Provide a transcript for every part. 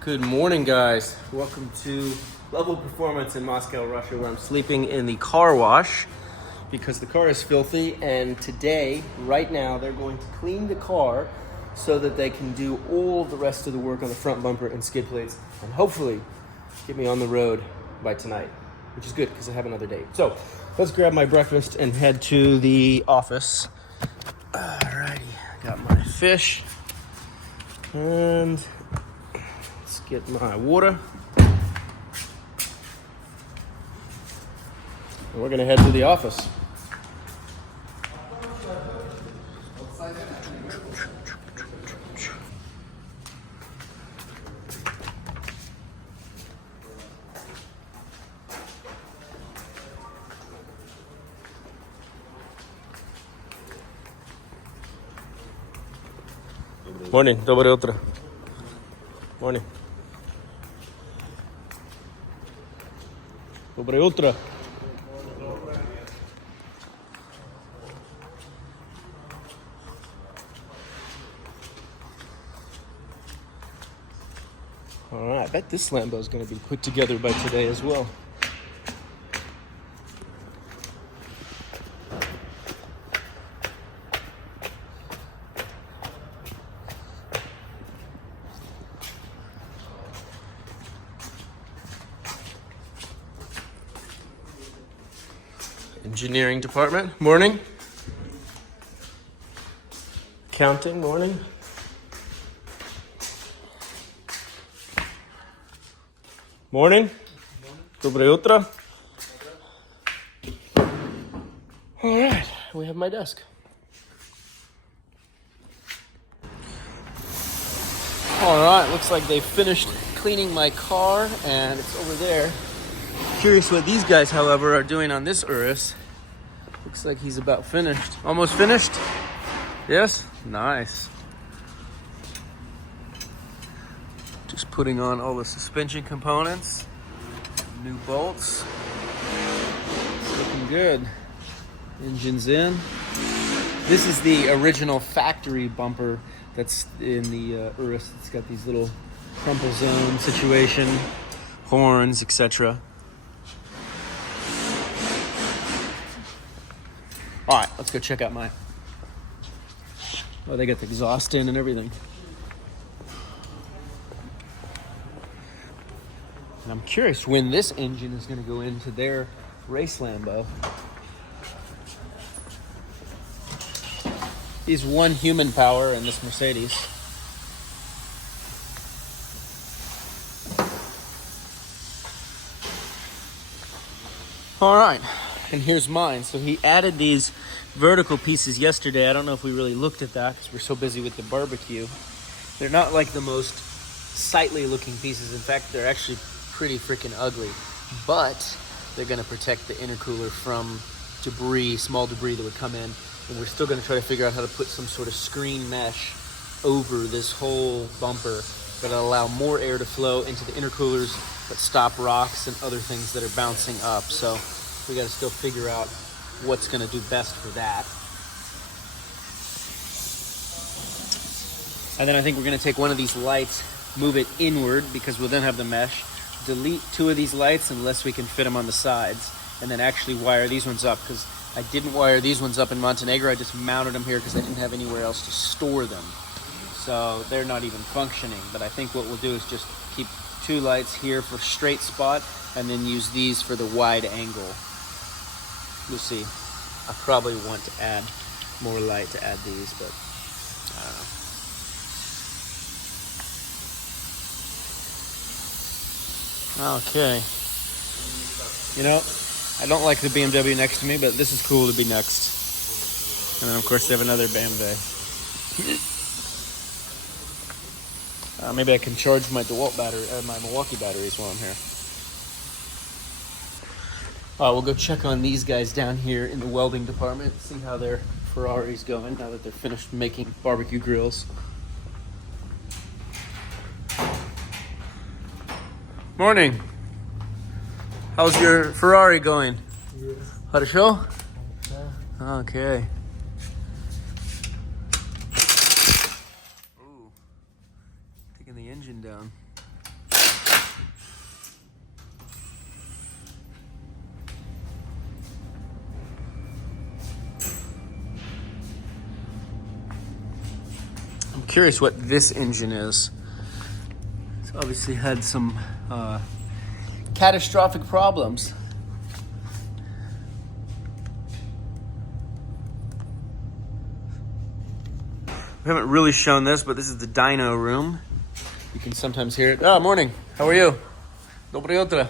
Good morning, guys. Welcome to Level Performance in Moscow, Russia, where I'm sleeping in the car wash because the car is filthy. And today, right now, they're going to clean the car so that they can do all the rest of the work on the front bumper and skid plates and hopefully get me on the road by tonight, which is good because I have another date. So let's grab my breakfast and head to the office. Alrighty, got my fish and let's get my water. And we're gonna head to the office. Morning, доброе утро. Morning. Доброе утро. All right, I bet this Lambo is going to be put together by today as well. Engineering department, morning. Accounting, morning. Morning. Доброе утро. All right, we have my desk. All right, looks like they finished cleaning my car and it's over there. Curious what these guys, however, are doing on this Urus. Looks like he's about finished. Almost finished? Yes? Nice. Just putting on all the suspension components. New bolts. It's looking good. Engine's in. This is the original factory bumper that's in the Urus. It's got these little crumple zone situation, horns, etc. All right, let's go check out mine. Oh, they got the exhaust in and everything. And I'm curious when this engine is going to go into their race Lambo. He's one human power in this Mercedes. All right. And here's mine. So he added these vertical pieces yesterday. I don't know if we really looked at that because we're so busy with the barbecue. They're not like the most sightly looking pieces. In fact, they're actually pretty freaking ugly. But they're going to protect the intercooler from debris, small debris that would come in. And we're still going to try to figure out how to put some sort of screen mesh over this whole bumper that'll allow more air to flow into the intercoolers, but stop rocks and other things that are bouncing up. So we got to still figure out what's going to do best for that. And then I think we're going to take one of these lights, move it inward because we'll then have the mesh, delete two of these lights unless we can fit them on the sides, and then actually wire these ones up because I didn't wire these ones up in Montenegro. I just mounted them here because I didn't have anywhere else to store them. So they're not even functioning. But I think what we'll do is just keep two lights here for straight spot and then use these for the wide angle. We'll see. I probably want to add more light to add these, but I don't know. Okay. You know, I don't like the BMW next to me, but this is cool to be next. And then, of course, they have another BMW. Maybe I can charge my DeWalt battery, my Milwaukee batteries while I'm here. We'll go check on these guys down here in the welding department, see how their Ferrari's going now that they're finished making barbecue grills. Morning. How's your Ferrari going? Хорошо? Okay. Ooh. Taking the engine down. I'm curious what this engine is. It's obviously had some catastrophic problems. We haven't really shown this, but this is the dyno room. You can sometimes hear it. Oh, morning. How are you? Доброе утро.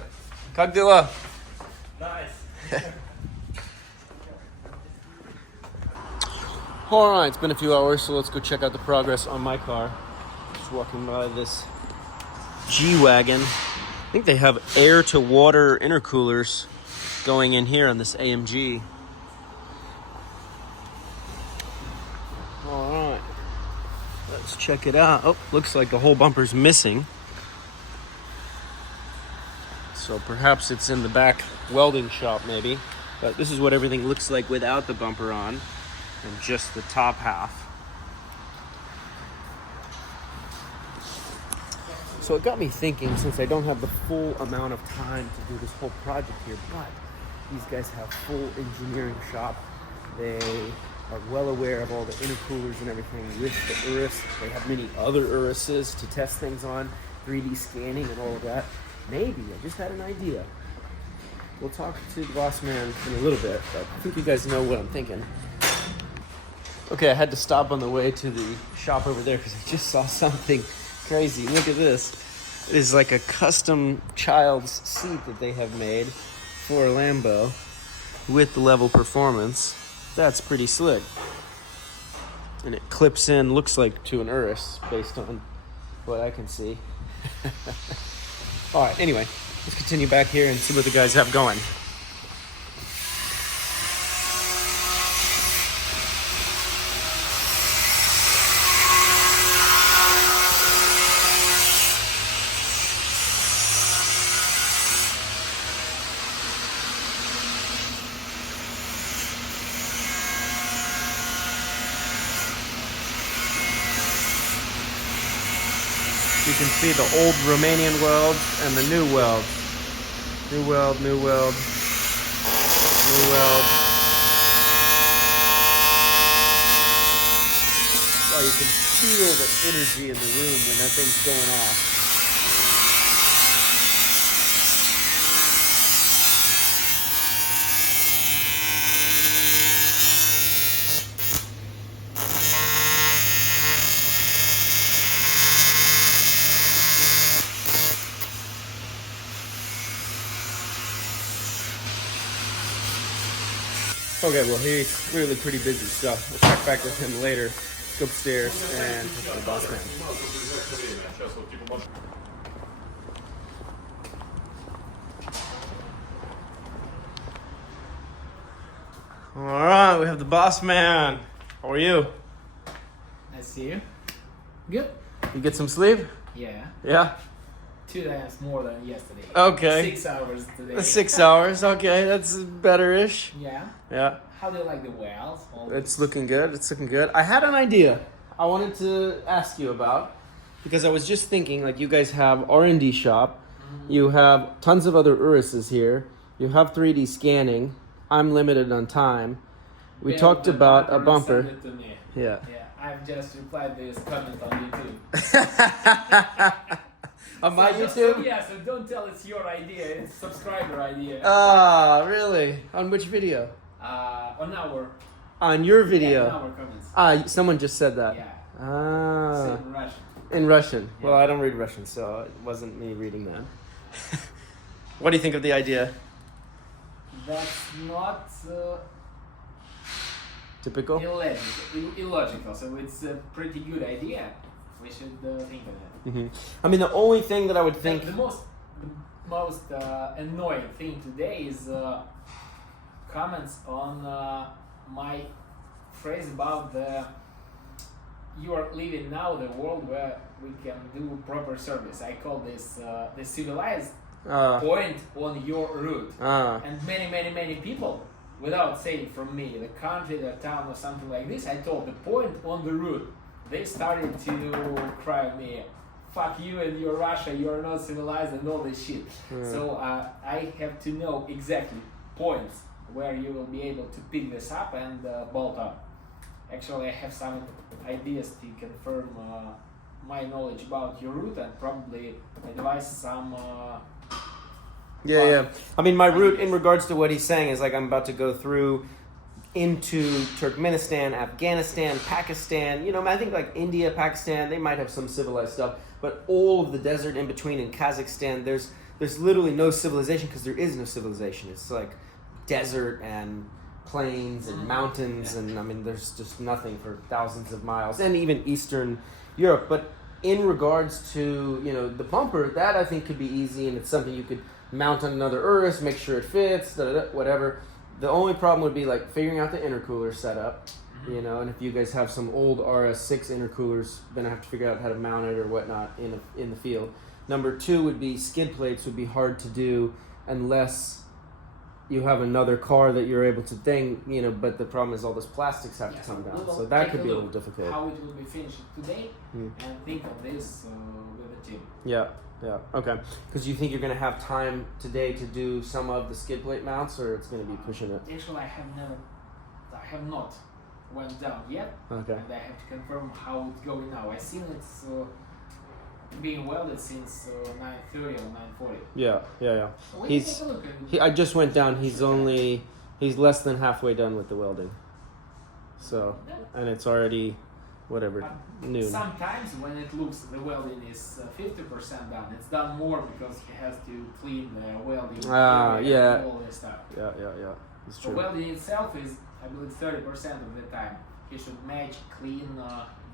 Как дела? Nice. All right, it's been a few hours, so let's go check out the progress on my car. Just walking by this G-Wagon. I think they have air-to-water intercoolers going in here on this AMG. All right. Let's check it out. Oh, looks like the whole bumper's missing. So perhaps it's in the back welding shop maybe. But this is what everything looks like without the bumper on and just the top half. So it got me thinking, since I don't have the full amount of time to do this whole project here, but these guys have full engineering shop. They are well aware of all the intercoolers and everything with the Urus. They have many other Uruses to test things on, 3D scanning and all of that. Maybe, I just had an idea. We'll talk to the boss man in a little bit, but I think you guys know what I'm thinking. Okay, I had to stop on the way to the shop over there because I just saw something crazy. Look at this. It is like a custom child's seat that they have made for a Lambo with the level performance. That's pretty slick. And it clips in, looks like to an Urus based on what I can see. All right, anyway, let's continue back here and see what the guys have going. You can see the old Romanian welds and the new welds. New weld, new weld, new weld. Oh, you can feel the energy in the room when that thing's going off. Okay, well, he's clearly pretty busy, so we'll check back with him later. Go upstairs and talk to the boss man. All right, we have the boss man. How are you? I see you. Good. You get some sleep? Yeah. Yeah? 2 times more than yesterday. Okay. 6 hours today. 6 hours, okay, that's better-ish. Yeah. Yeah. How do you like the welds? It's looking good, it's looking good. I had an idea I wanted to ask you about, because I was just thinking, like, you guys have R&D shop, you have tons of other Uruses here, you have 3D scanning, I'm limited on time. We talked about a bumper. Send it to me. Yeah. Yeah, I've just replied this comment on YouTube. On my YouTube? Yeah, so don't tell it's your idea, it's subscriber idea. Ah, really? On which video? On our... On your video? Yeah, on our comments. Ah, someone just said that. Yeah. Ah. It's in Russian. In Russian. Yeah. Well, I don't read Russian, so it wasn't me reading that. What do you think of the idea? That's not Typical? illogical, so it's a pretty good idea. We should think of it. Mm-hmm. I mean, the only thing that I would think... The most annoying thing today is comments on my phrase about you are living now the world where we can do proper service. I call this the civilized point on your route. And many people, without saying from me, the country, the town or something like this, I told the point on the route. They started to cry at me, fuck you and your Russia, you are not civilized and all this shit. So I have to know exactly points where you will be able to pick this up and bolt up. Actually, I have some ideas to confirm my knowledge about your route and probably advise some. Yeah. I mean, my route in regards to what he's saying is like I'm about to go through into Turkmenistan, Afghanistan, Pakistan. You know, I think like India, Pakistan, they might have some civilized stuff, but all of the desert in between in Kazakhstan, there's literally no civilization because there is no civilization. It's like desert and plains and mountains, and I mean, there's just nothing for thousands of miles, and even Eastern Europe. But in regards to, you know, the bumper, that I think could be easy, and it's something you could mount on another Urus, make sure it fits, whatever. The only problem would be like figuring out the intercooler setup, you know, and if you guys have some old RS6 intercoolers, then I have to figure out how to mount it or whatnot in the field. Number two would be skid plates would be hard to do unless you have another car that you're able to you know, but the problem is all those plastics have to come down, so that could be a little difficult. How it will be finished today, and think of this with the team. Yeah, okay. Because you think you're going to have time today to do some of the skid plate mounts, or it's going to be pushing it? Actually, I have not went down yet, okay. And I have to confirm how it's going now. I've seen it's being welded since 9:30 or 9:40. Yeah. So I just went down. He's less than halfway done with the welding. So, and it's already whatever noon. Sometimes when it looks the welding is 50% done, it's done more because he has to clean the welding and all this stuff. Yeah. It's true. The welding itself is, I believe, 30% of the time. He should match, clean,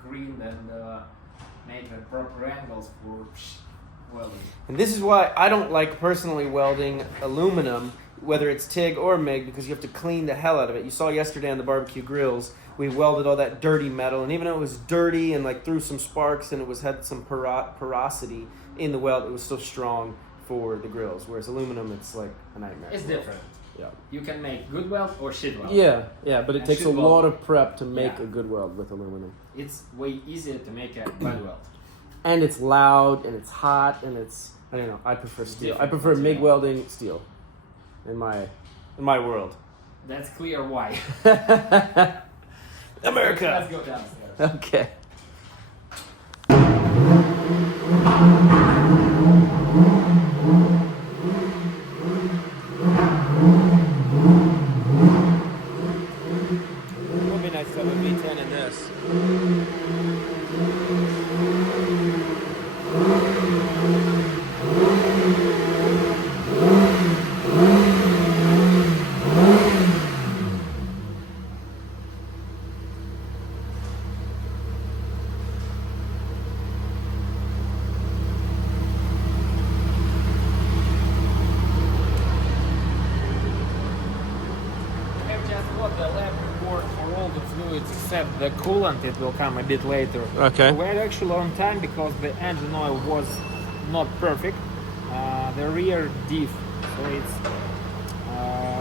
green, and make the proper angles for welding. And this is why I don't like personally welding aluminum, whether it's TIG or MIG, because you have to clean the hell out of it. You saw yesterday on the barbecue grills, we welded all that dirty metal, and even though it was dirty and like threw some sparks and it had some porosity in the weld, it was still strong for the grills. Whereas aluminum, it's like a nightmare. It's different. Yeah. You can make good weld or shit weld. Yeah, but it takes a lot of prep to make a good weld with aluminum. It's way easier to make a bad weld. And it's loud and it's hot and it's, I don't know, I prefer steel. I prefer MIG welding steel in my world. That's clear why. America. Let's go downstairs. Okay. It would be nice to have a V10 in this. Except the coolant, it will come a bit later. Okay. We're actually on time because the engine oil was not perfect. The rear diff, so it's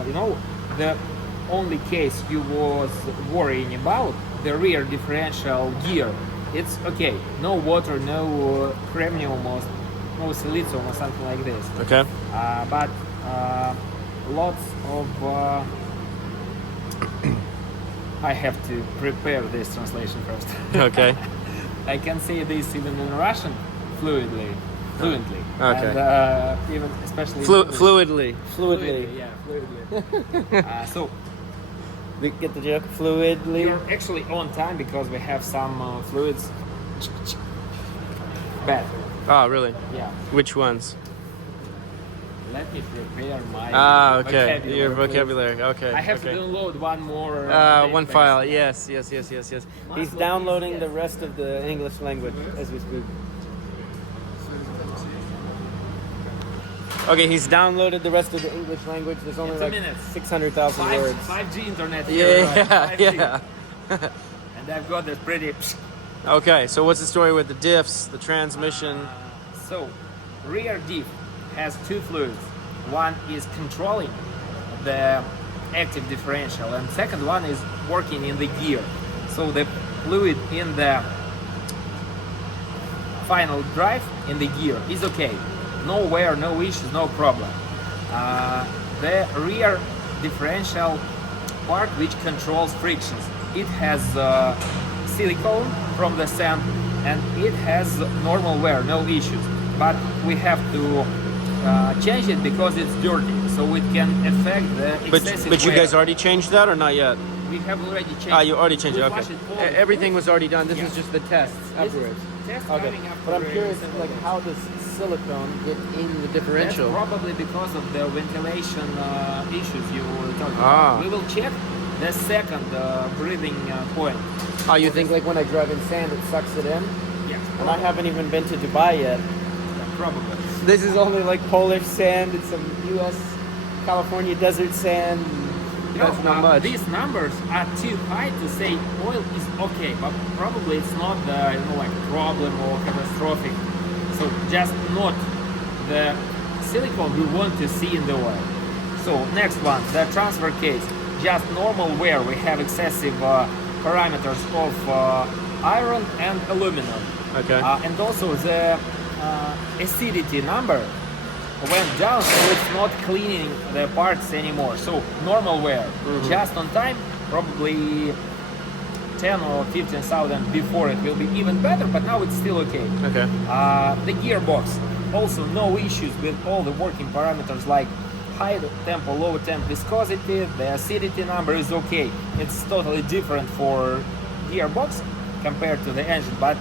you know, the only case you was worrying about the rear differential gear. It's okay, no water, no chromium or no silicium or something like this. Okay. But lots of I have to prepare this translation first. Okay. I can say this even in Russian fluently. Okay. And even especially fluidly. Yeah, fluidly. So Get the joke? Fluidly. we're actually on time because we have some fluids. Bad. Oh, really? Yeah. Which ones? Let me prepare my okay. Your vocabulary. Okay. I have to download one more. One database. file. Yes. He's downloading the rest of the English language as we speak. Okay, he's downloaded the rest of the English language. There's only like 600,000 words. 5G internet here. Yeah. And I've got this pretty. Okay, so what's the story with the diffs, the transmission? So, rear diff has two fluids. One is controlling the active differential, and second one is working in the gear. So the fluid in the final drive in the gear is okay. No wear, no issues, no problem. The rear differential part which controls frictions, it has silicone from the sand and it has normal wear, no issues. But we have to change it because it's dirty, so it can affect the excessive But you wear. guys already changed that or not yet? We have already changed. Ah, you already changed We it. wash Okay. all the Everything was already done. This Yeah. is just the tests This is afterwards. test Okay. coming after But I'm curious, several like, days. how does silicone get in the differential? That's probably because of the ventilation issues you were talking Ah. about. We will check the second breathing point. Oh, you think like when I drive in sand, it sucks it in? Yes, And I haven't even been to Dubai yet. probably. This is only like Polish sand. It's some U.S. California desert sand. That's not much. These numbers are too high to say oil is okay, but probably it's not the like problem or catastrophic. So just not the silicone we want to see in the oil. So next one, the transfer case. Just normal wear. We have excessive parameters of iron and aluminum. Okay. And also the acidity number went down, so it's not cleaning the parts anymore. So normal wear, just on time, probably 10 or 15,000 before it will be even better, but now it's still okay. Okay. The gearbox, also no issues with all the working parameters like high temp or low temp viscosity, the acidity number is okay. It's totally different for gearbox compared to the engine, but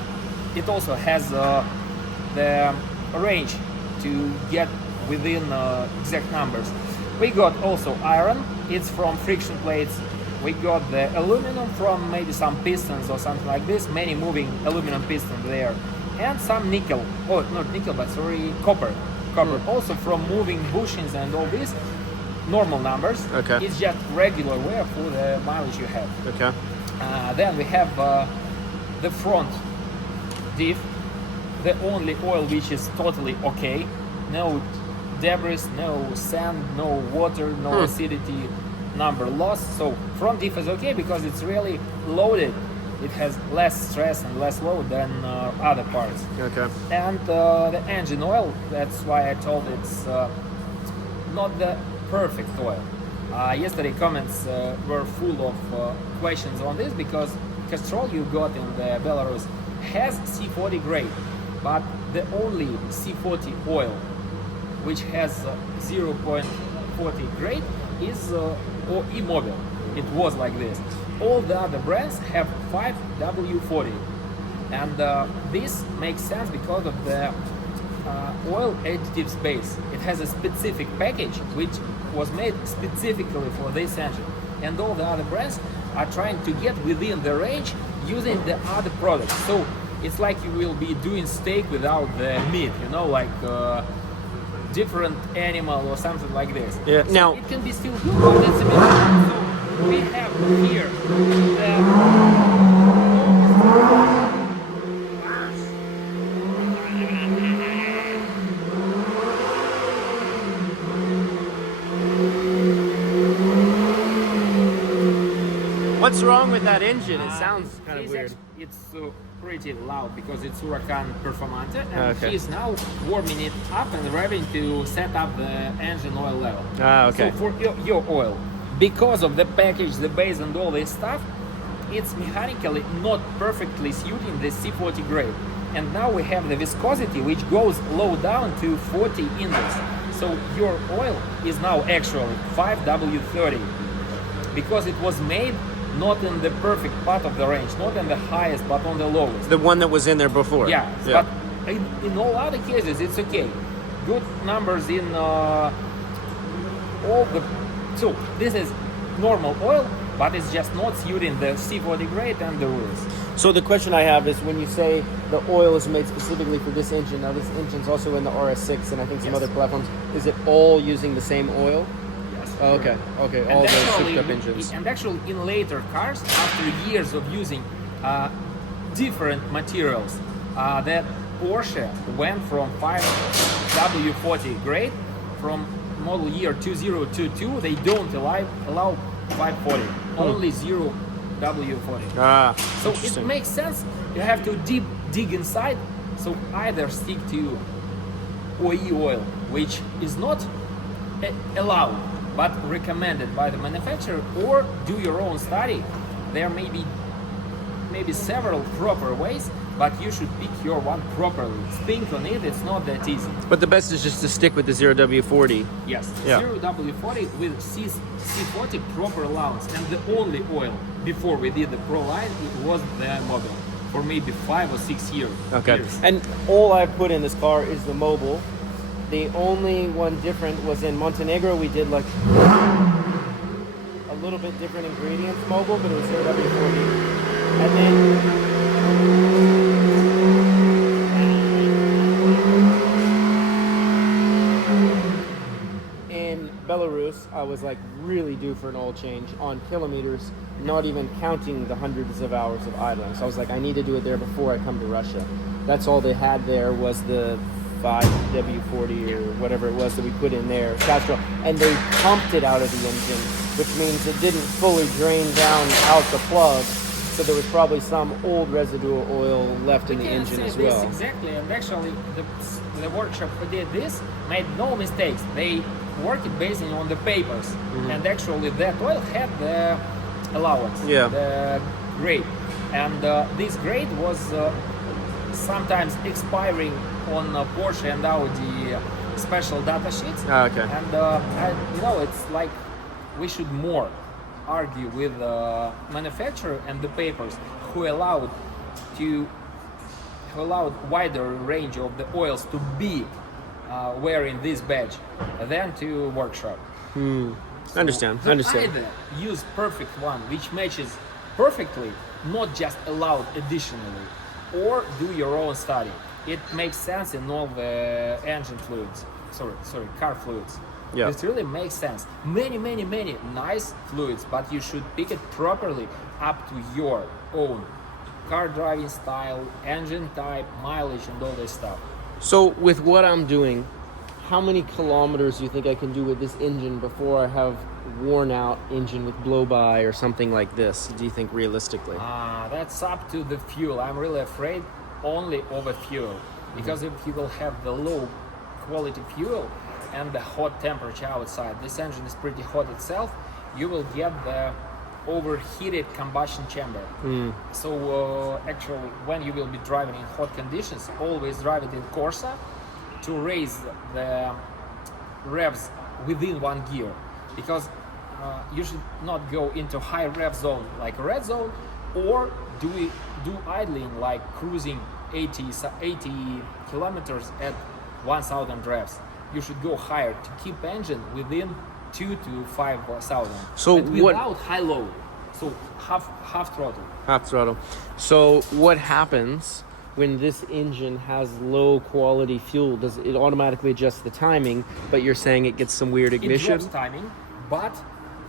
it also has the range to get within exact numbers. We got also iron, it's from friction plates. We got the aluminum from maybe some pistons or something like this, many moving aluminum pistons there. And some nickel, oh not nickel, but sorry, copper. Also from moving bushings and all this, normal numbers. Okay. It's just regular wear for the mileage you have. Okay. Then we have the front diff, the only oil which is totally okay. No debris, no sand, no water, no acidity number loss. So front diff is okay because it's really loaded. It has less stress and less load than other parts. Okay. And the engine oil, that's why I told it's not the perfect oil. Yesterday comments were full of questions on this because Castrol you got in the Belarus has C40 grade, but the only C40 oil which has 0.40 grade is or E-Mobile. It was like this. All the other brands have 5W40, and this makes sense because of the oil additive space. It has a specific package which was made specifically for this engine, and all the other brands are trying to get within the range using the other products. So it's like you will be doing steak without the meat, you know, like different animal or something like this. Yeah. So Now- it can be still good, but it's a bit. So we have here What's wrong with that engine? It sounds kind of it's weird. It's pretty loud because it's Huracan Performante, and Okay. he's now warming it up and revving to set up the engine oil level. Ah, okay. So for your oil, because of the package, the base, and all this stuff, it's mechanically not perfectly suiting the C40 grade. And now we have the viscosity which goes low down to 40 index. So your oil is now actually 5W30 because it was made not in the perfect part of the range, not in the highest, but on the lowest. The one that was in there before. Yeah, but in all other cases, it's okay. Good numbers in all the. So this is normal oil, but it's just not suiting the C40 grade and the Urus. So the question I have is when you say the oil is made specifically for this engine, now this engine's also in the RS6 and I think some Yes. other platforms, is it all using the same oil? Yes. Oh, okay, okay, And all those actually- souped up engines. And actually, in later cars, after years of using different materials, that Porsche went from 5W40 grade from model year 2022. They don't allow 540, only 0W40. Ah, So it interesting. makes sense. You have to dig inside So either stick to OE oil, which is not allowed but recommended by the manufacturer, or do your own study. There may be maybe several proper ways, but you should pick your one properly. Think on it, it's not that easy. But the best is just to stick with the 0W40. Yes, Yeah. 0W40 with C40 proper allowance, and the only oil before we did the Pro line, it was the Mobile for maybe 5 or 6 years. Okay. And all I put in this car is the Mobile. The only one different was in Montenegro. We did like a little bit different ingredients Mobile, but it was 0W40. And then in Belarus, I was like really due for an oil change on kilometers, not even counting the hundreds of hours of idling. So I was like, I need to do it there before I come to Russia. That's all they had there was the 5W40 or whatever it was that we put in there, Castro, and they pumped it out of the engine, which means it didn't fully drain down out the plug. So there was probably some old residual oil left in the engine as well. Exactly, and actually the workshop who did this made no mistakes. They worked it based on the papers, and actually that oil had the allowance, the grade, and this grade was sometimes expiring on Porsche and Audi special data sheets. Okay. And it's like we should more argue with the manufacturer and the papers who allowed wider range of the oils to be wearing this badge than to workshop. Understand. Either use perfect one which matches perfectly, not just allowed additionally, or do your own study. It makes sense in all the engine fluids. Car fluids. Yeah. It really makes sense. Many nice fluids, but you should pick it properly up to your own car driving style, engine type, mileage, and all this stuff. So with what I'm doing, how many kilometers do you think I can do with this engine before I have worn out engine with blow by or something like this? Do you think realistically? That's up to the fuel. I'm really afraid only of a fuel, because if you will have the low quality fuel and the hot temperature outside, this engine is pretty hot itself, you will get the overheated combustion chamber. So actually when you will be driving in hot conditions, always drive it in Corsa to raise the revs within one gear, because you should not go into high rev zone like red zone, or do idling like cruising 80 kilometers at 1000 revs. You should go higher to keep engine within 2 to 5,000. So but without high load, so half throttle. Half throttle. So what happens when this engine has low quality fuel? Does it automatically adjust the timing, but you're saying it gets some weird ignition? It drops timing, but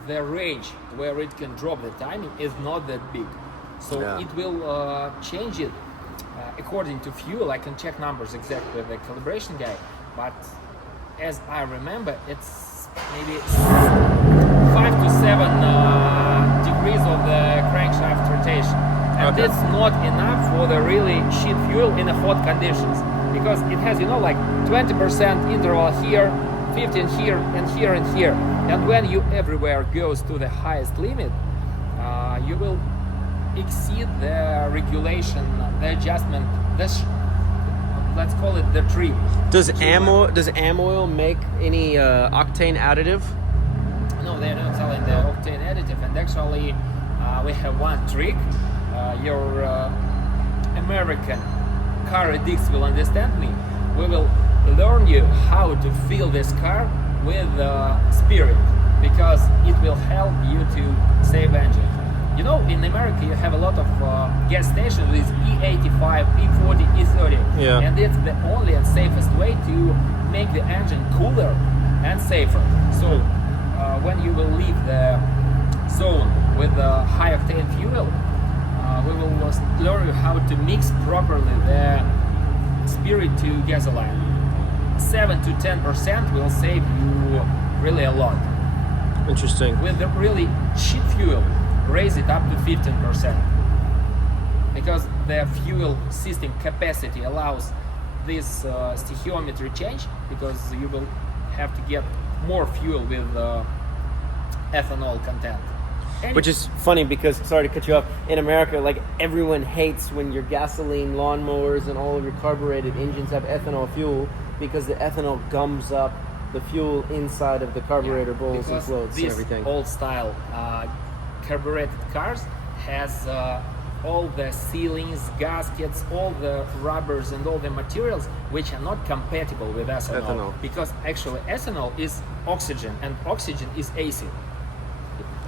the range where it can drop the timing is not that big. So it will change it according to fuel. I can check numbers exactly with the calibration guy, but as I remember, it's maybe 5 to 7 degrees of the crankshaft rotation. And it's not enough for the really shit fuel in the hot conditions, because it has, like 20% interval here, 15 here, and here, and here. And when you everywhere goes to the highest limit, you will exceed the regulation, the adjustment, let's call it the trip. Does AM oil make any octane additive? No, they're not selling the octane additive, and actually we have one trick. Your American car addicts will understand me. We will learn you how to fill this car with spirit, because it will help you to save engine. In America you have a lot of gas stations with E85, E40, E30, and it's the only and safest way to make the engine cooler and safer. So when you will leave the zone with high octane fuel, we will learn you how to mix properly the spirit to gasoline. 7 to 10% will save you really a lot. Interesting. With the really cheap fuel, raise it up to 15%. Because the fuel system capacity allows this stoichiometry change, because you will have to get more fuel with ethanol content. And Which is funny because, sorry to cut you off, in America, like everyone hates when your gasoline lawnmowers and all of your carbureted engines have ethanol fuel, because the ethanol gums up the fuel inside of the carburetor bowls and floats and everything. Old style carbureted cars has all the sealings, gaskets, all the rubbers and all the materials which are not compatible with ethanol. Because actually ethanol is oxygen, and oxygen is acid.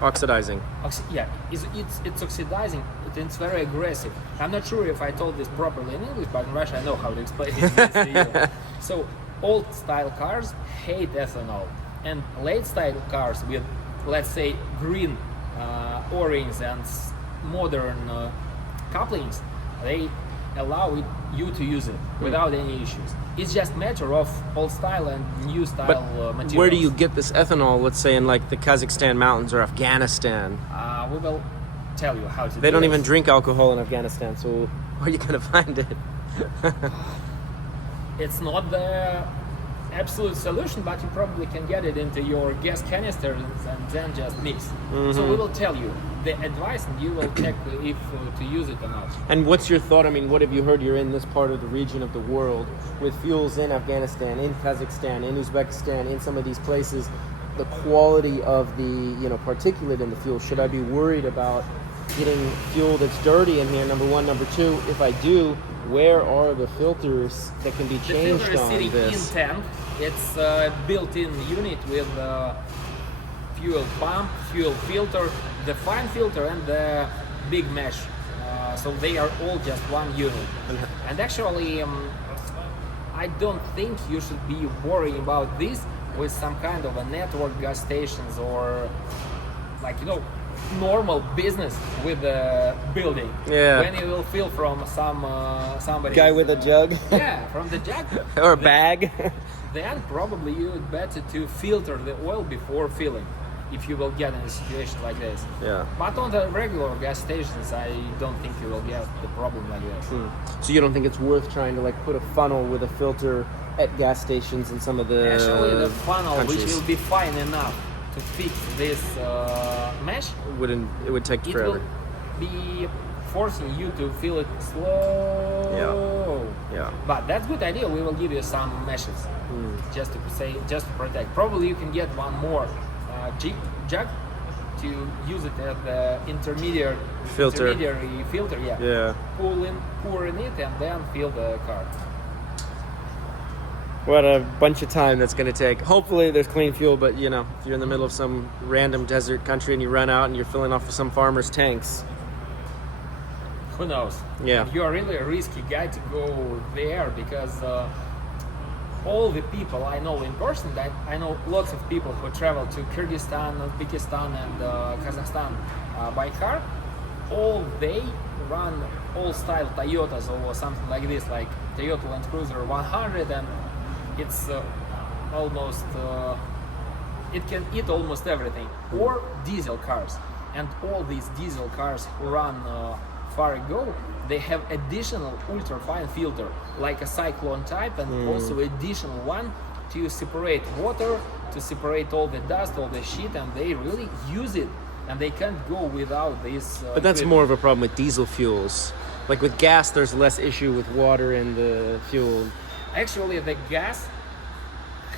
Oxidizing. It's oxidizing. It's very aggressive. I'm not sure if I told this properly in English, but in Russian I know how to explain it to you. So old style cars hate ethanol, and late style cars with, let's say, green O-rings and modern couplings, they allow you to use it without any issues. It's just a matter of old style and new style materials. Where do you get this ethanol, let's say in like the Kazakhstan mountains or Afghanistan? We will tell you how to They don't even drink alcohol in Afghanistan, so where are you going to find it? It's not the absolute solution, but you probably can get it into your gas canisters and then just mix. So we will tell you the advice, and you will check if to use it or not. And what's your thought? I mean, what have you heard? You're in this part of the region of the world with fuels in Afghanistan, in Kazakhstan, in Uzbekistan, in some of these places. The quality of the particulate in the fuel. Should I be worried about getting fuel that's dirty in here? Number one. Number two, if I do, where are the filters that can be changed the filter is on sitting this? in tank. It's a built-in unit with fuel pump, fuel filter, the fine filter, and the big mesh. So they are all just one unit. And actually, I don't think you should be worrying about this with some kind of a network gas stations or normal business with a building. Yeah. When you will fill from somebody Guy with a jug? Yeah, from the jug. Or a bag? Then probably you would better to filter the oil before filling, if you will get in a situation like this. Yeah. But on the regular gas stations, I don't think you will get the problem like this. So you don't think it's worth trying to put a funnel with a filter at gas stations in some of the Actually, the funnel, countries, which will be fine enough to fix this mesh, it would take forever. It will be forcing you to fill it slow. Yeah. But that's a good idea. We will give you some meshes just to protect. Probably you can get one more jug to use it as the intermediary filter. Yeah. Pour in it, and then fill the car. What a bunch of time that's going to take. Hopefully there's clean fuel, but if you're in the middle of some random desert country and you run out and you're filling off of some farmer's tanks. Who knows? Yeah. You are really a risky guy to go there, because all the people I know in person, I know lots of people who travel to Kyrgyzstan, Uzbekistan, and Kazakhstan by car. All they run old-style Toyotas or something like this, like Toyota Land Cruiser 100, and it's almost it can eat almost everything, or diesel cars. And all these diesel cars who run far ago, they have additional ultra fine filter, like a cyclone type, and also additional one to separate water, to separate all the dust, all the shit, and they really use it, and they can't go without this. But that's more of a problem with diesel fuels. Like with gas, there's less issue with water and the fuel. Actually, the gas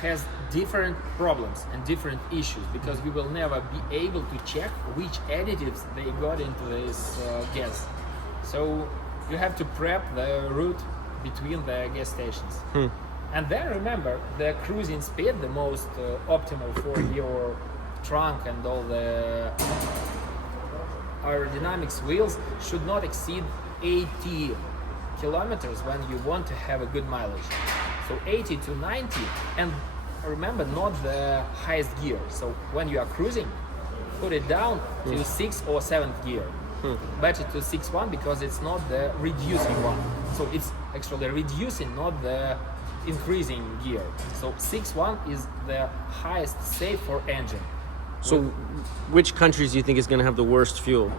has different problems and different issues, because we will never be able to check which additives they got into this gas. So you have to prep the route between the gas stations. And then remember, the cruising speed, the most optimal for your trunk and all the aerodynamics wheels, should not exceed 80 kilometers when you want to have a good mileage. So 80 to 90, and remember, not the highest gear. So when you are cruising, put it down to 6th or 7th gear. Better to 6.1, because it's not the reducing one. So it's actually reducing, not the increasing gear. So 6.1 is the highest safe for engine. So which countries do you think is going to have the worst fuel?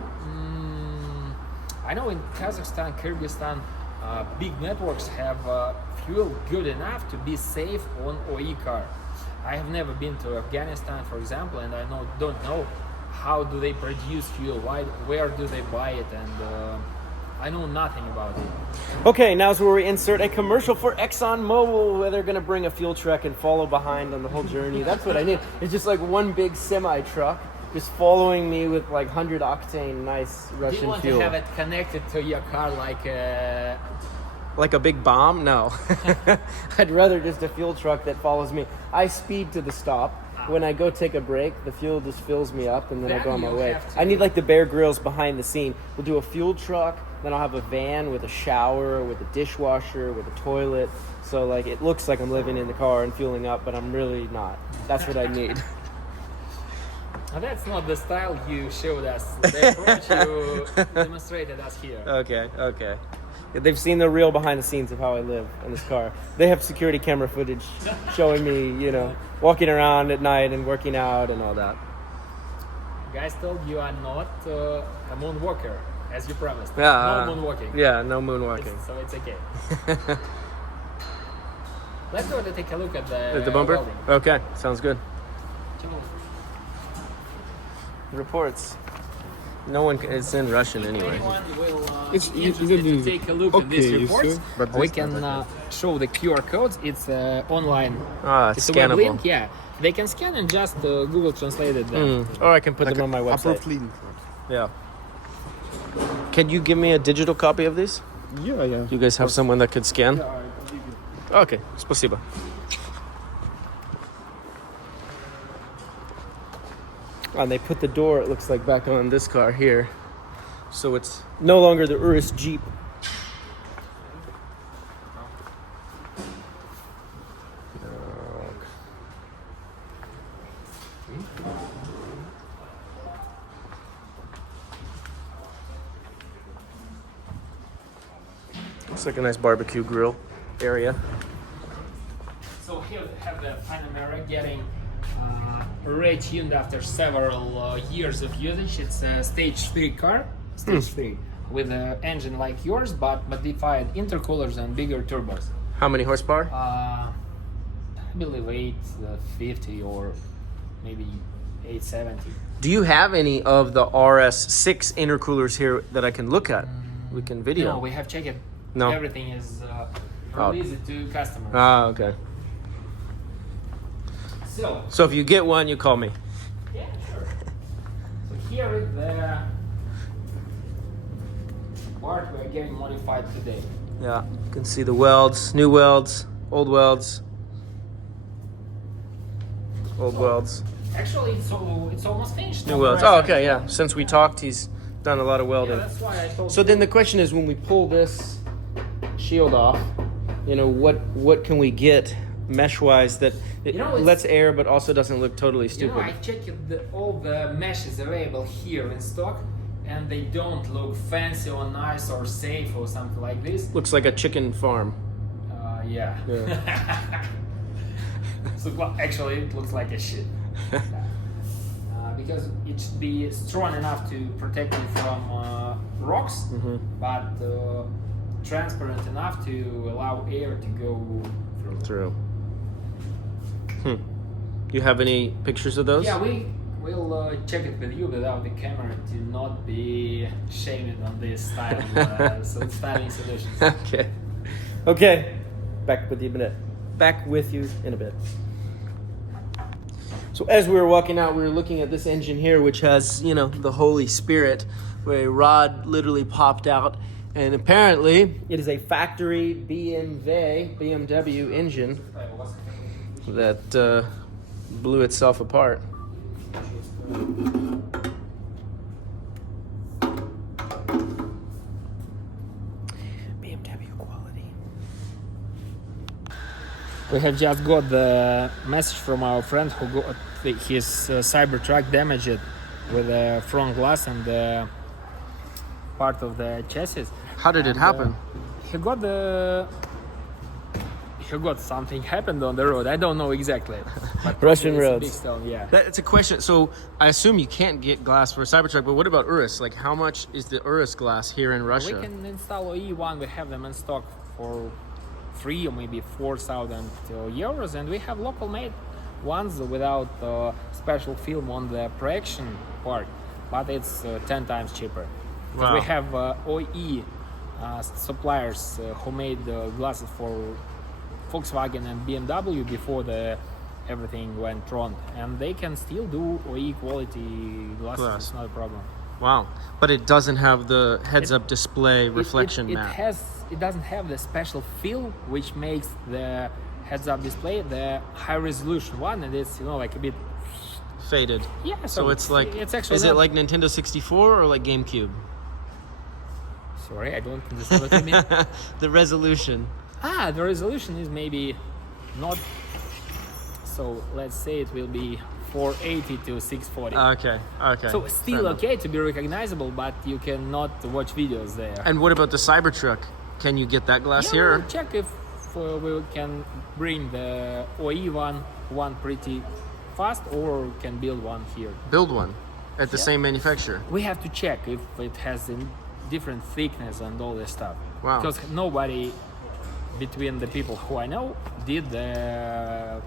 I know in Kazakhstan, Kyrgyzstan, big networks have fuel good enough to be safe on OE car. I have never been to Afghanistan, for example, and I don't know how do they produce fuel, where do they buy it, and I know nothing about it. Okay, now's where we insert a commercial for ExxonMobil, where they're gonna bring a fuel truck and follow behind on the whole journey. That's what I need. It's just like one big semi truck just following me with like 100 octane nice Russian fuel. Do you want to have it connected to your car like a big bomb? No. I'd rather just a fuel truck that follows me. I speed to the stop. When I go take a break, the fuel just fills me up, and then I go on my way. I need like the Bear Grylls behind the scene. We'll do a fuel truck, then I'll have a van with a shower, with a dishwasher, with a toilet. So like it looks like I'm living in the car and fueling up, but I'm really not. That's what I need. That's not the style you showed us. The approach you demonstrated us here. Okay. They've seen the real behind the scenes of how I live in this car. They have security camera footage showing me, walking around at night and working out and all that. Guys told you are not a moonwalker, as you promised. Yeah, no moonwalking. Yeah, no moonwalking. So it's okay. Let's go to take a look at the bumper? welding. Okay, sounds good. Reports. No one. It's in Russian anyway. Anyone will interested to take a look at these reports, we can show the QR codes. It's online. It's a web scannable. link. Yeah, they can scan and just Google Translate it. Or I can put them on my website. Yeah. Can you give me a digital copy of these? Yeah. You guys have someone that could scan? Okay, спасибо. And they put the door, it looks like, back on this car here. So it's no longer the Urus Jeep. Looks like a nice barbecue grill area. So here we have the Panamera getting retuned after several years of usage. It's a stage 3 car, stage 3, with an engine like yours, but modified intercoolers and bigger turbos. How many horsepower? I believe 850 or maybe 870. Do you have any of the RS6 intercoolers here that I can look at? We can video. No, we have checked it. No. Everything is released to customers. Okay. So if you get one, you call me. yeah, sure. So here is the part we're getting modified today. Yeah, you can see the welds, new welds, old welds, old welds, Actually, it's almost finished. new welds. Oh, okay, yeah. Since we talked, he's done a lot of Yeah, welding. that's why I told So then the question is, when we pull this shield off, what can we get mesh-wise that it lets air but also doesn't look totally stupid? I checked all the meshes available here in stock, and they don't look fancy or nice or safe or something like this. Looks like a chicken farm. Yeah. So well, actually, it looks like a shit. Because it should be strong enough to protect you from rocks, but transparent enough to allow air to go through. You have any pictures of those? Yeah, we'll check it with you without the camera to not be shamed on this styling, styling solutions. Okay. Back with you in a bit. So as we were walking out, we were looking at this engine here, which has, the Holy Spirit, where a rod literally popped out. And apparently, it is a factory BMW engine that blew itself apart. BMW quality. We have just got the message from our friend who got his Cybertruck damaged with the front glass and the part of the chassis. How did it happen? He got the you got something happened on the road. I don't know exactly. But Russian it's a roads. big stone, yeah. That's a question. So I assume you can't get glass for a Cybertruck, but what about Urus? Like, how much is the Urus glass here in Russia? We can install OE1. We have them in stock for 3 or maybe 4,000 euros, and we have local made ones without special film on the projection part, but it's 10 times cheaper. Because Wow. we have OE suppliers who made glasses for Volkswagen and BMW before everything went wrong, and they can still do OE quality glasses. Glass. It's not a problem. Wow. But it doesn't have the heads-up display reflection it map. It doesn't have the special film which makes the heads-up display the high resolution one, and it's like a bit Faded. yeah. So it's like, it's actually is it not- like Nintendo 64 or like GameCube? Sorry, I don't understand what you mean. The resolution. The resolution is maybe not. So let's say it will be 480 to 640. Okay. So Fair still enough. okay to be recognizable, but you cannot watch videos there. And what about the Cybertruck? Can you get that glass Yeah, here? we'll check if we can bring the OE one pretty fast, or can build one here. Build one at the Yeah. same manufacturer. We have to check if it has a different thickness and all this stuff. Wow. Because nobody between the people who I know did the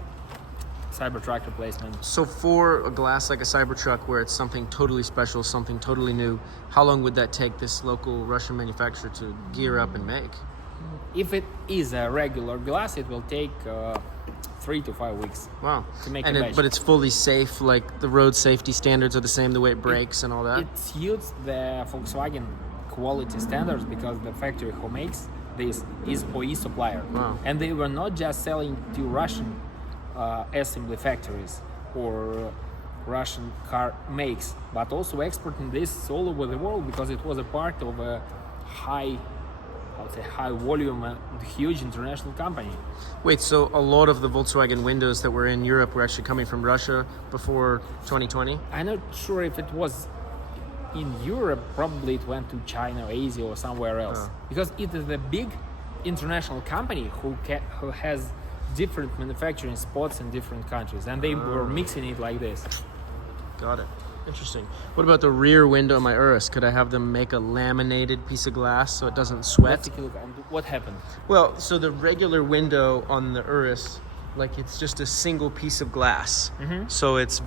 Cybertruck replacement. So for a glass like a Cybertruck where it's something totally special, something totally new, how long would that take this local Russian manufacturer to gear up and make? If it is a regular glass, it will take 3 to 5 weeks. Wow. To make and a batch. but it's fully safe, like the road safety standards are the same, the way it brakes and all that? It suits the Volkswagen quality standards because the factory who makes this is OE supplier. Wow. And they were not just selling to Russian assembly factories or Russian car makes, but also exporting this all over the world because it was a part of a high volume and huge international company. Wait, so a lot of the Volkswagen windows that were in Europe were actually coming from Russia before 2020? I'm not sure if it was in Europe. Probably it went to China, Asia, or somewhere else. Because it is a big international company who has different manufacturing spots in different countries, and they were mixing it like this. Got it. Interesting. What about the rear window of my Urus? Could I have them make a laminated piece of glass so it doesn't Let's sweat? take a look. And what happened? Well, so the regular window on the Urus, like it's just a single piece of glass. So it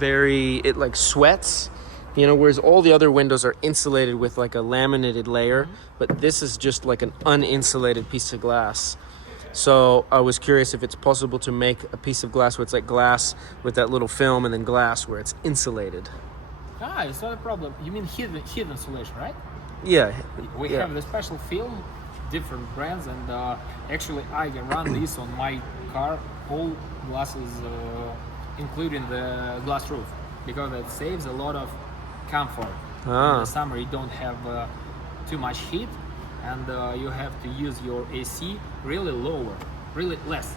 like sweats, whereas all the other windows are insulated with like a laminated layer, but this is just like an uninsulated piece of glass. So I was curious if it's possible to make a piece of glass where it's like glass with that little film and then glass where it's insulated. It's not a problem. You mean hidden insulation, right? Yeah. We yeah. have the special film, different brands, and actually I can run this on my car, all glasses, including the glass roof, because it saves a lot of comfort. In the summer you don't have too much heat, and you have to use your AC really less.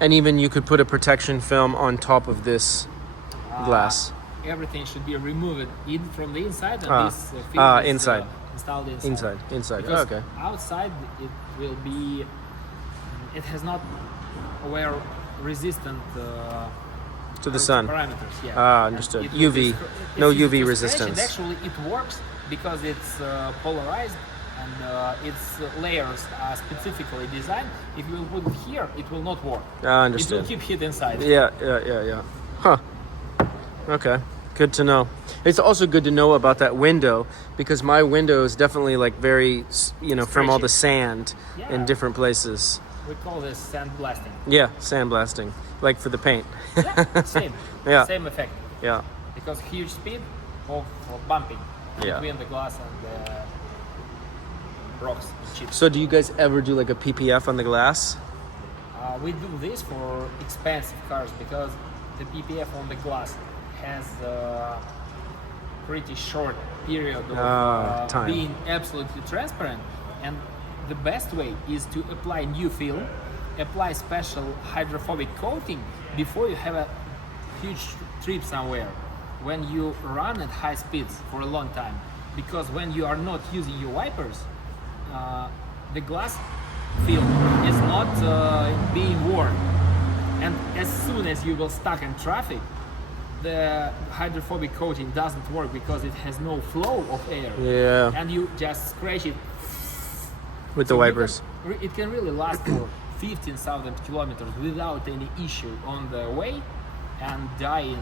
And even you could put a protection film on top of this glass. Everything should be removed from the inside, and this film is inside. installed inside. Inside. Because Okay. outside it will be, it has not wear resistant To the sun. parameters. Yeah. Understood. And it will UV. be No it's easy UV to scratch, resistance. and actually it works because it's polarized, and its layers are specifically designed. If you will put it here, it will not work. It will Understood. keep heat inside. Yeah. Huh. Okay. Good to know. It's also good to know about that window because my window is definitely like very, from all the sand Yeah. in different places. We call this sandblasting. Yeah, sandblasting, like for the paint. Yeah, same. Yeah. Same effect. Yeah. Because huge speed of bumping Yeah. between the glass and the rocks and chips. So do you guys ever do like a PPF on the glass? We do this for expensive cars because the PPF on the glass has a pretty short period of time. being absolutely transparent, and the best way is to apply new film, apply special hydrophobic coating before you have a huge trip somewhere when you run at high speeds for a long time, because when you are not using your wipers, the glass film is not being worn, and as soon as you will stuck in traffic, the hydrophobic coating doesn't work because it has no flow of air. Yeah. And you just scratch it With the So you wipers. it can really last for 15,000 kilometers without any issue on the way, and die in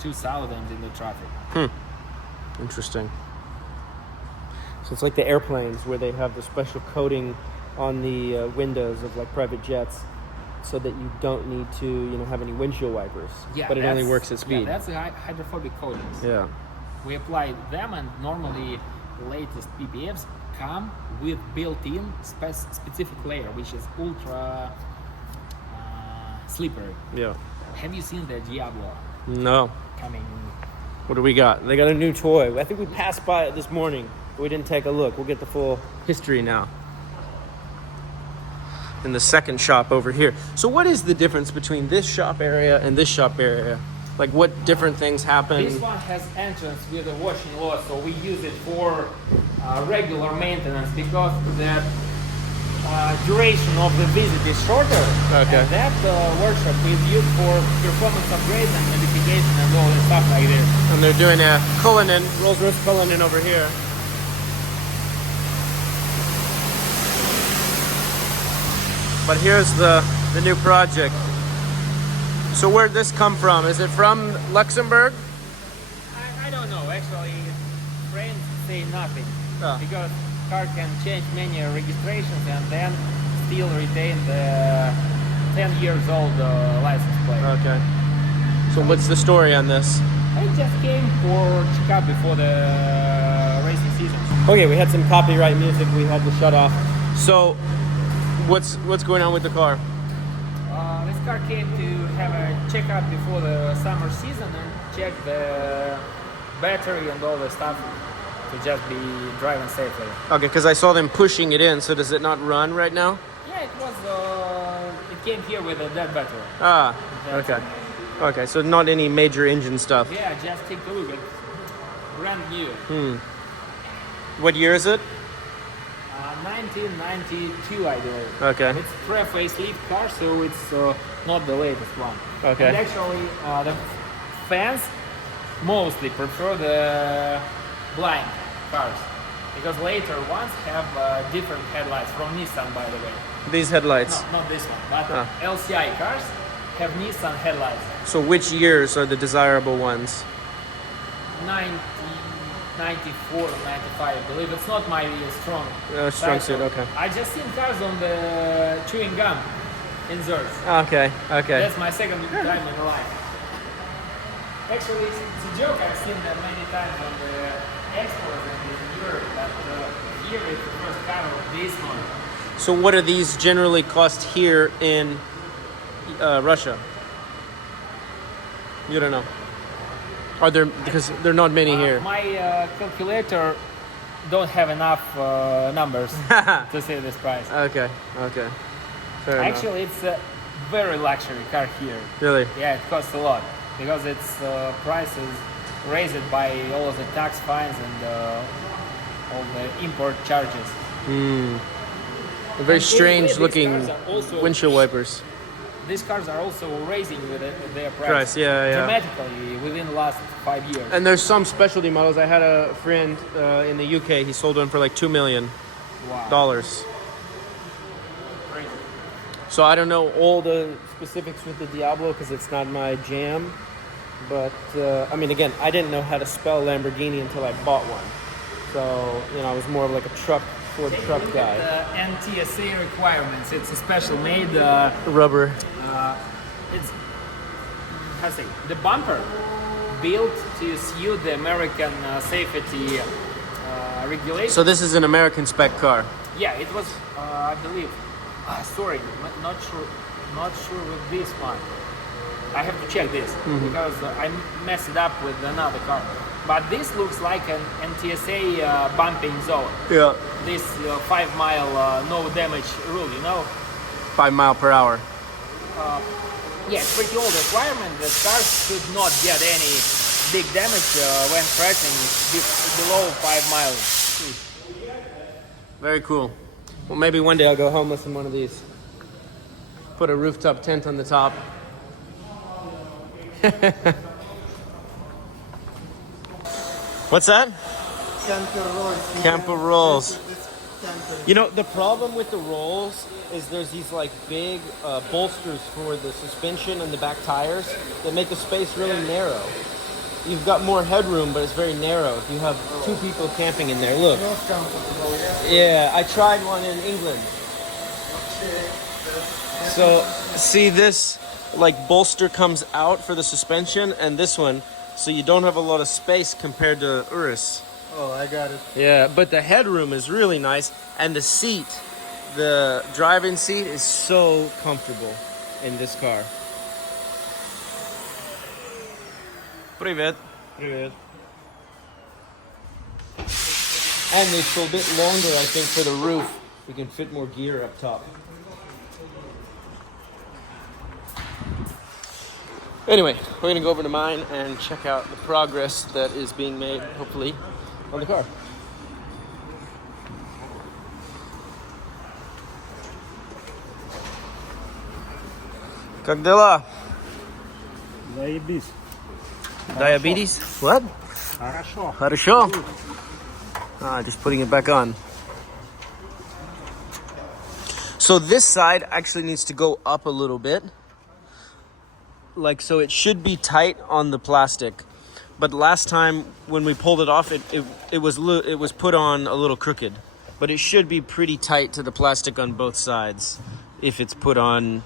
2,000 in the traffic. Interesting. So it's like the airplanes where they have the special coating on the windows of like private jets, so that you don't need to, have any windshield wipers. Yeah, but it only that's- works at speed. Yeah, that's the hydrophobic coatings. Yeah. We apply them, and normally latest PPFs come with built-in specific layer, which is ultra slippery. Yeah. Have you seen the Diablo No. coming? What do we got? They got a new toy. I think we passed by it this morning, but we didn't take a look. We'll get the full history now. In the second shop over here. So what is the difference between this shop area and this shop area? Like what different things happen? This one has entrance with a washing lot, so we use it for regular maintenance because the duration of the visit is shorter. Okay. And that workshop is used for performance upgrades and modification and all that stuff like this. And they're doing a Cullinan, Rolls-Royce Cullinan over here. But here's the new project. So where'd this come from? Is it from Luxembourg? I don't know, actually, friends say nothing. Ah. Because car can change many registrations and then still retain the 10 years old license plate. Okay. So what's the story on this? I just came for checkup before the racing season. Okay, we had some copyright music we had to shut off. So what's going on with the car? This car came to have a checkup before the summer season and check the battery and all the stuff to just be driving safely. Okay, because I saw them pushing it in, so does it not run right now? Yeah, it was. It came here with a dead battery. Ah, That's okay. Okay, so not any major engine stuff. Yeah, just take a look. It's brand new. What year is it? 1992, I believe. Okay. It's pre-facelift car, so it's not the latest one. Okay. And actually, the fans mostly prefer the blind cars because later ones have different headlights from Nissan, by the way. These headlights. No, not this one, but LCI cars have Nissan headlights. So which years are the desirable ones? 94, 95, I believe. It's not my strong Strong side, suit, so okay. I just seen cars on the chewing gum inserts. Okay, okay. That's my second time in life. Actually, it's a joke. I've seen that many times on the exports and in Europe, but here it's the first car of this one. So what do these generally cost here in Russia? You don't know. Are there, because there are not many here. My calculator don't have enough numbers to say this price. Okay, okay. Fair enough. Actually, it's a very luxury car here. Really? Yeah, it costs a lot because its price is raised by all of the tax fines and all the import charges. Very And strange these looking cars are also- windshield wipers. These cars are also raising with their price, Price, yeah. dramatically within the last 5 years. And there's some specialty models. I had a friend in the UK. He sold one for like $2 million. Wow. Crazy. So I don't know all the specifics with the Diablo because it's not my jam. But I mean, again, I didn't know how to spell Lamborghini until I bought one. So I was more of like a Ford truck Look guy. at the NTSA requirements. It's a special made. Rubber. It's how to say the bumper built to suit the American safety regulations. So this is an American spec car. Yeah, it was, I believe. Sorry, not sure with this one. I have to check this because I messed it up with another car. But this looks like an NTSA bumping zone. Yeah. This 5 mile no damage rule, 5 miles per hour. Yeah, it's pretty old requirement that cars should not get any big damage when crashing below 5 miles. Very cool. Well, maybe one day I'll go homeless in one of these. Put a rooftop tent on the top. What's that? Camper rolls. Camper rolls. This camper. You know, the problem with the rolls is there's these like big bolsters for the suspension and the back tires that make the space really narrow. You've got more headroom, but it's very narrow. If you have two people camping in there, look. Not comfortable, yeah? Yeah, I tried one in England. So, see this like bolster comes out for the suspension, and this one, so you don't have a lot of space compared to Urus. Oh, I got it. Yeah, but the headroom is really nice, and the seat, the driving seat is so comfortable in this car. Привет. Привет. And it's a bit longer, I think, for the roof. We can fit more gear up top. Anyway, we're gonna go over to mine and check out the progress that is being made, hopefully, on the car. Как дела? Заебись. Diabetes? What? Хорошо. Хорошо? Ah, just putting it back on. So this side actually needs to go up a little bit. Like, so it should be tight on the plastic. But last time when we pulled it off, it was put on a little crooked. But it should be pretty tight to the plastic on both sides if it's put on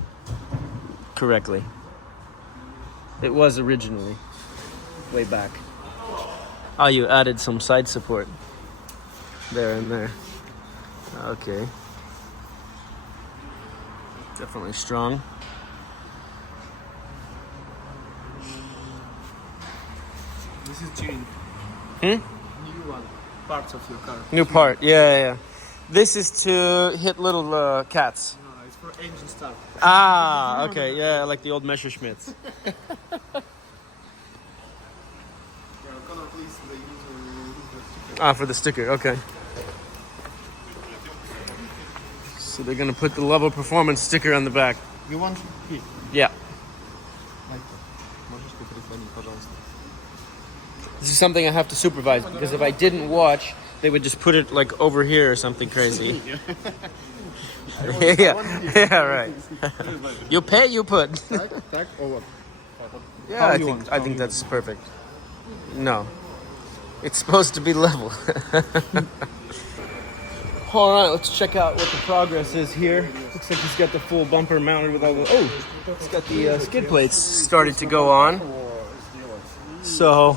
correctly. It was originally, way back. Oh, you added some side support there and there. Okay. Definitely strong. This is tuning. Hmm? New one. Parts of your car. New part, yeah. This is to hit little cats. No, it's for engine start. Ah, okay, yeah, like the old Messerschmitts. Ah, for the sticker, okay. So they're gonna put the level performance sticker on the back. You want it? Yeah. Можешь прикрыть, пожалуйста. This is something I have to supervise because if I didn't watch, they would just put it like over here or something crazy. yeah, right. You pay, you put. Так, over. Yeah, I think that's perfect. No. It's supposed to be level. All right, let's check out what the progress is here. Looks like he's got the full bumper mounted with all the... Oh, he's got the skid plates started to go on. So,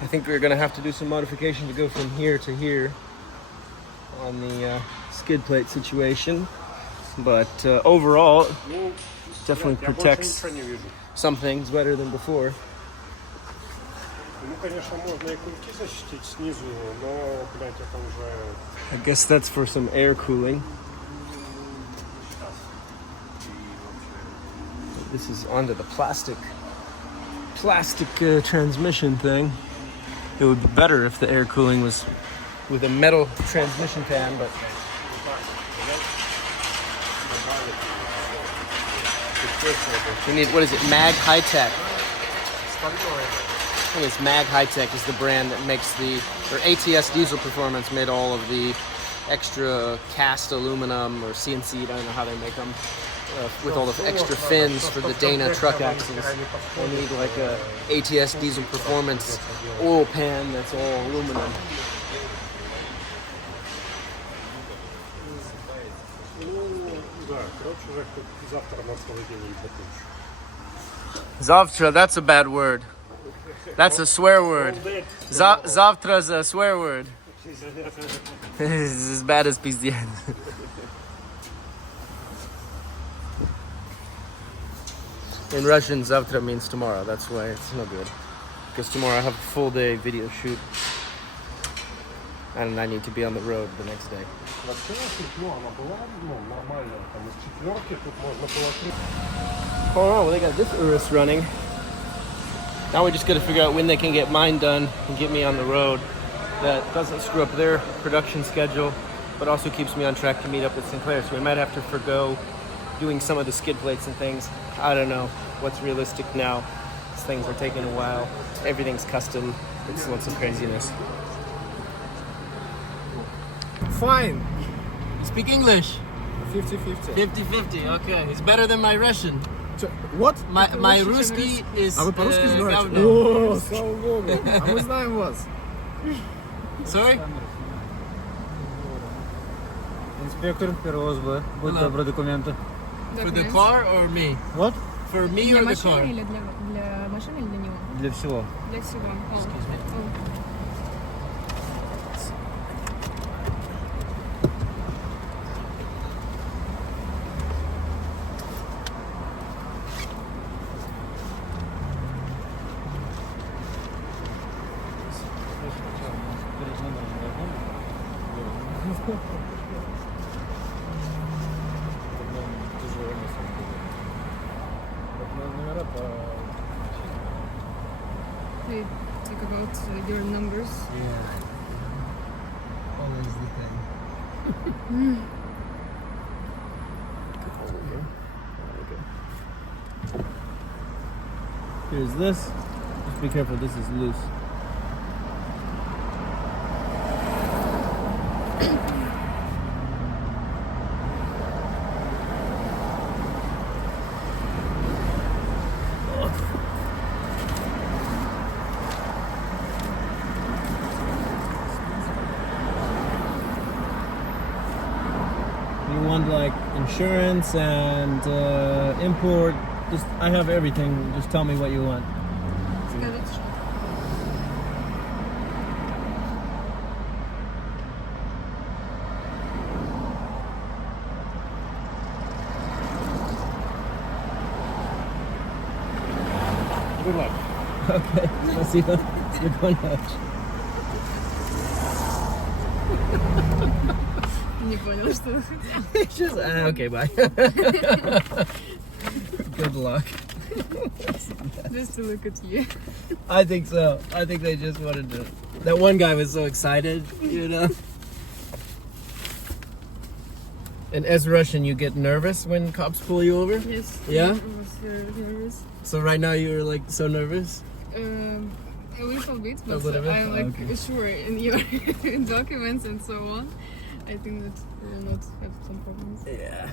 I think we're going to have to do some modification to go from here to here on the skid plate situation. But overall, definitely protects some things better than before. Ну, конечно, можно и кульки защитить снизу, но, блядь, это уже... I guess that's for some air cooling. This is onto the plastic transmission thing. It would be better if the air cooling was with a metal transmission fan, but we need, what is it, Mag High Tech. I think it's Mag High Tech is the brand that makes or ATS Diesel Performance made all of the extra cast aluminum or CNC, I don't know how they make them, with all the extra fins for the Dana truck axles. They need like a ATS Diesel Performance oil pan that's all aluminum. Да, короче, уже завтра на целый день не потушь. Zavtra, that's a bad word. That's a swear word. Zavtra is a swear word. It's as bad as pizdian. In Russian, zavtra means tomorrow. That's why it's no good. Because tomorrow I have a full day video shoot. And I need to be on the road the next day. Вообще, она была, нормальная. Там из четверки тут можно было... Oh, well, they got this Urus running. Now we just got to figure out when they can get mine done and get me on the road. That doesn't screw up their production schedule, but also keeps me on track to meet up with Sinclair. So we might have to forgo doing some of the skid plates and things. I don't know what's realistic now. These things are taking a while. Everything's custom. It's lots of craziness. Fine. You speak English? 50-50. 50-50, okay. It's better than my Russian. What? My русский is А вы по-русски говорите? говно. О, слава богу. А мы знаем вас. Sorry? Инспектор первого СБ. Будь добры, документы. For the car or me? Вот. For me Для or the машины car? или для машины или для него? Для всего. Для всего. О. They talk about your numbers. Yeah. Always the thing. Here's this. Just be careful, this is loose. You want like insurance and import. Just I have everything. Just tell me what you want. Скажите, что. Good luck. Okay. Спасибо. Спокойной ночи. Не понял, что он хотел. Just okay, bye. Good luck. Just to look at you. I think so. I think they just wanted to. That one guy was so excited, you know. And as Russian, you get nervous when cops pull you over. Yes. Yeah? I was nervous. So right now you're like so nervous. A little bit, A but little bit? I'm like Okay. sure in your documents and so on. I think that we will not have some problems. Yeah.